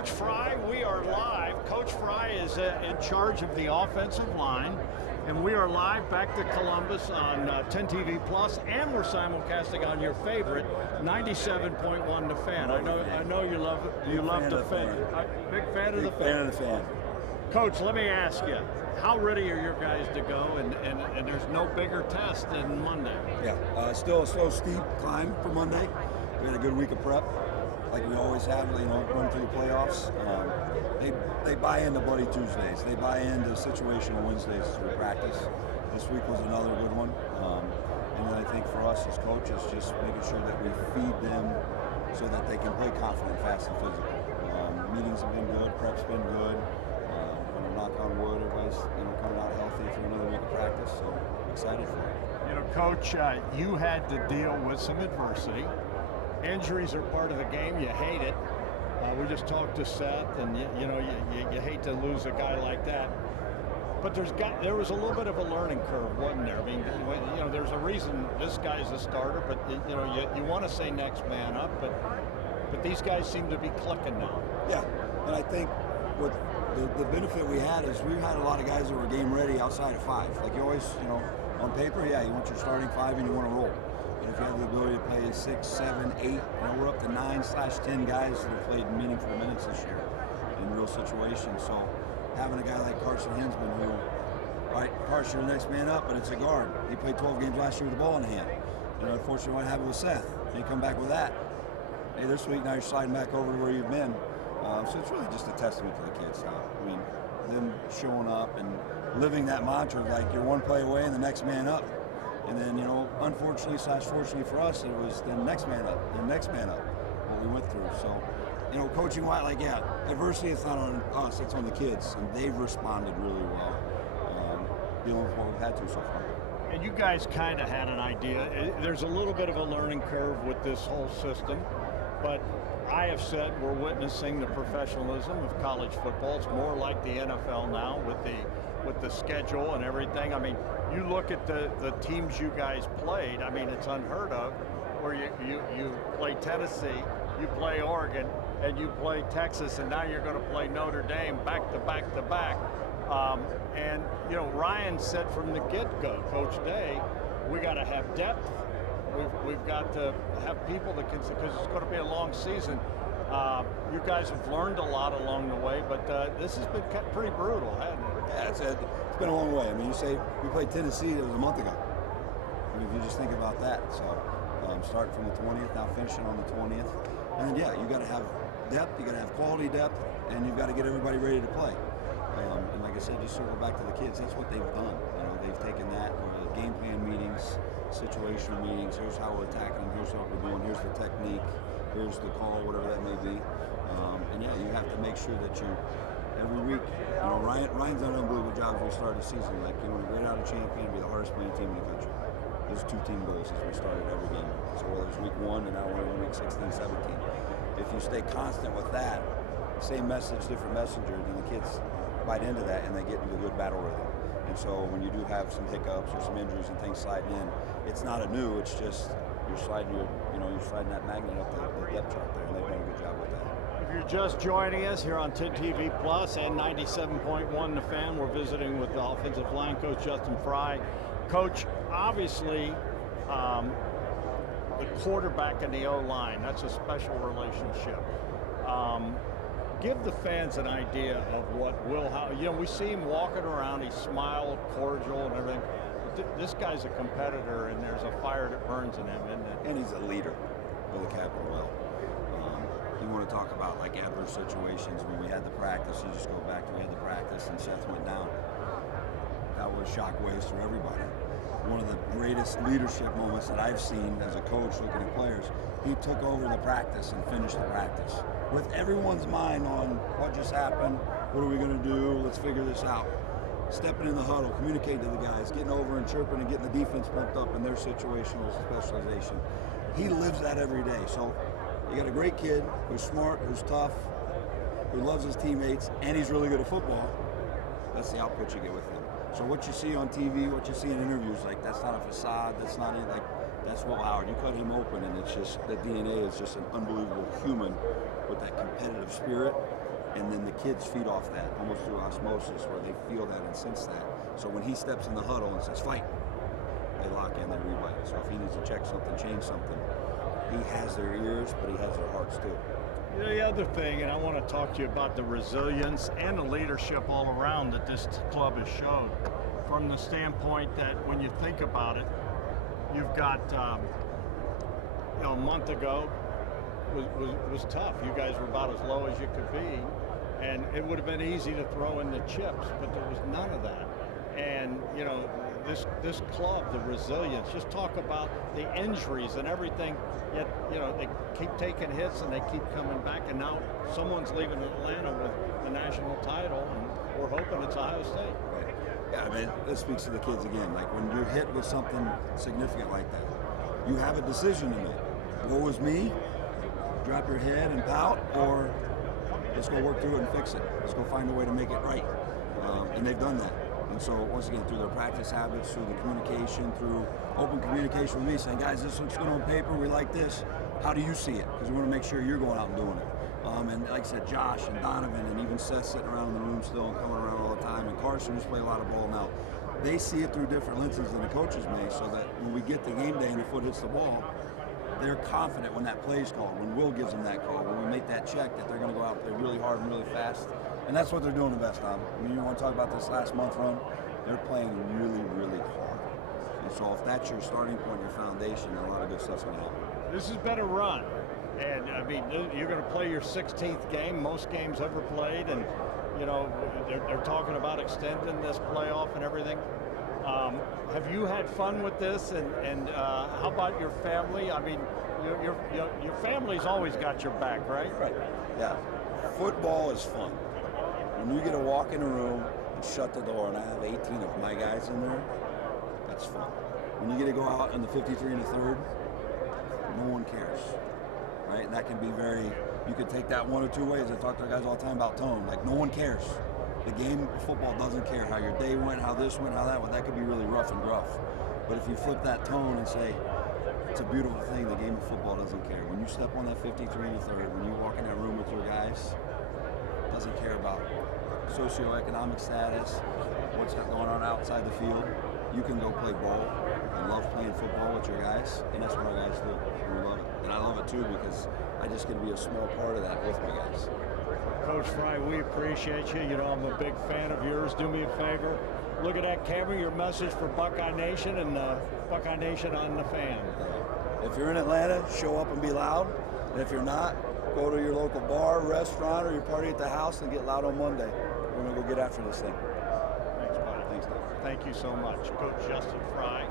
Coach Frye, we are live. Coach Frye is in charge of the offensive line, and we are live back to Columbus on 10 TV Plus, and we're simulcasting on your favorite 97.1 The Fan. I know you love the Fan. Big fan of the Fan. Big fan of the Fan. Coach, let me ask you, how ready are your guys to go? And there's no bigger test than Monday. Yeah, still a slow, steep climb for Monday. We had a good week of prep, like we always have, run through the playoffs. They buy into Bloody Tuesdays. They buy into situational Wednesdays as we practice. This week was another good one. And then I think for us as coaches, just making sure that we feed them so that they can play confident, fast, and physical. Meetings have been good, prep's been good. Knock on wood, everybody's coming out healthy through another week of practice, so excited for it. Coach, you had to deal with some adversity. Injuries are part of the game. You hate it. We just talked to Seth, and you hate to lose a guy like that. But there was a little bit of a learning curve, wasn't there? I mean, there's a reason this guy's a starter, but you want to say next man up, but these guys seem to be clicking now. Yeah, and I think what the benefit we had is we had a lot of guys that were game ready outside of five. Like you always, on paper, yeah, you want your starting five and you want to roll. And if you have the ability to play 6, 7, 8, we're up to 9/10 guys that have played meaningful minutes this year in real situations. So having a guy like Carson Hinsman who, all right, Carson, you're the next man up, but it's a guard. He played 12 games last year with the ball in hand. Unfortunately, what happened with Seth? And you come back with that. Hey, this week now you're sliding back over to where you've been. So it's really just a testament to the kids now. I mean, them showing up and living that mantra, like you're one play away and the next man up. And then, unfortunately / fortunately for us, it was the next man up, what we went through. So, coaching wise, adversity, it's not on us, it's on the kids. And they've responded really well, dealing with what we've had to so far. And you guys kind of had an idea. There's a little bit of a learning curve with this whole system, but I have said we're witnessing the professionalism of college football. It's more like the NFL now with the schedule and everything. I mean, you look at the teams you guys played. I mean, it's unheard of where you play Tennessee, you play Oregon, and you play Texas, and now you're going to play Notre Dame back to back to back. And Ryan said from the get-go, Coach Day, we got to have depth. We've got to have people that can, because it's going to be a long season. You guys have learned a lot along the way, but this has been pretty brutal, hasn't it? Yeah, it's been a long way. I mean, you say we played Tennessee, it was a month ago. I mean, if you just think about that. So starting from the 20th, now finishing on the 20th. And then, yeah, you got to have depth, you got to have quality depth, and you've got to get everybody ready to play. And like I said, just circle back to the kids. That's what they've done. They've taken that, game plan meetings, situational meetings. Here's how we're attacking them. Here's what we're doing. Here's the technique. Here's the call, whatever that may be. And yeah, you have to make sure that you every week. Ryan's done an unbelievable job as we started the season. Like you want to grade out a champion, be the hardest playing team in the country. Those 2 team goals as we started every game. So whether it's week 1 and now we're in week 16, 17. If you stay constant with that, same message, different messenger, then the kids bite into that and they get into a good battle rhythm. And so when you do have some hiccups or some injuries and things sliding in, it's not a new, it's just you're sliding that magnet up the depth chart there, and they've done a good job with that. If you're just joining us here on 10 TV Plus and 97.1 The Fan, we're visiting with the offensive line coach Justin Frye. Coach, obviously the quarterback and the O-line, that's a special relationship. Give the fans an idea of what we see him walking around, he's smiled, cordial and everything. But this guy's a competitor and there's a fire that burns in him, isn't it? And he's a leader with a capital L. You want to talk about like adverse situations when we had the practice, you just go back to we had the practice and Seth went down. That was shockwaves for everybody. One of the greatest leadership moments that I've seen as a coach looking at players, he took over the practice and finished the practice with everyone's mind on what just happened, what are we going to do, let's figure this out. Stepping in the huddle, communicating to the guys, getting over and chirping and getting the defense pumped up in their situational specialization. He lives that every day. So you got a great kid who's smart, who's tough, who loves his teammates, and he's really good at football. That's the output you get with him. So what you see on TV, what you see in interviews, like that's not a facade, that's not it, like that's Will Howard. You cut him open and it's just, the DNA is just an unbelievable human with that competitive spirit. And then the kids feed off that, almost through osmosis, where they feel that and sense that. So when he steps in the huddle and says, fight, they lock in, they rebite. So if he needs to check something, change something, he has their ears, but he has their hearts too. The other thing, and I want to talk to you about the resilience and the leadership all around that this club has shown, from the standpoint that when you think about it, you've got, a month ago was tough. You guys were about as low as you could be, and it would have been easy to throw in the chips, but there was none of that. And this club, the resilience, just talk about the injuries and everything, yet they keep taking hits and they keep coming back, and now someone's leaving Atlanta with the national title, and we're hoping it's Ohio State. Right. Yeah, I mean, this speaks to the kids again. Like, when you're hit with something significant like that, you have a decision to make. Woe is me, drop your head and pout, or let's go work through it and fix it. Let's go find a way to make it right. And they've done that. And so, once again, through their practice habits, through the communication, through open communication with me, saying, guys, this looks good on paper, we like this. How do you see it? Because we want to make sure you're going out and doing it. And like I said, Josh and Donovan and even Seth sitting around in the room still and coming around all the time, and Carson, who's played a lot of ball now, they see it through different lenses than the coaches may, so that when we get the game day and the foot hits the ball, they're confident when that play's called, when Will gives them that call, when we make that check, that they're going to go out and play really hard and really fast. And that's what they're doing the best of. I mean, you want to talk about this last month run, they're playing really, really hard. And so if that's your starting point, your foundation, then a lot of good stuff's going to happen. This has been a run. And I mean, you're going to play your 16th game, most games ever played, and they're talking about extending this playoff and everything. Have you had fun with this? And how about your family? I mean, your family's always got your back, right? Right. Yeah. Football is fun. When you get to walk in a room and shut the door, and I have 18 of my guys in there, that's fun. When you get to go out in the 53 and a third, no one cares. Right? And that can be you could take that one or two ways. I talk to our guys all the time about tone. Like, no one cares. The game of football doesn't care how your day went, how this went, how that went. That could be really rough and gruff. But if you flip that tone and say, it's a beautiful thing, the game of football doesn't care. When you step on that 53 and a third, when you walk in that room with your guys, it doesn't care about socioeconomic status, what's going on outside the field. You can go play ball and love playing football with your guys, and that's what our guys do. And we love it. And I love it too, because I just get to be a small part of that with my guys. Coach Frye, we appreciate you. I'm a big fan of yours. Do me a favor. Look at that camera, your message for Buckeye Nation and Buckeye Nation on the fan. If you're in Atlanta, show up and be loud. And if you're not, go to your local bar, restaurant, or your party at the house and get loud on Monday. We're going to go get after this thing. Thanks, buddy. Thanks, Dave. Thank you so much. Coach Justin Frye.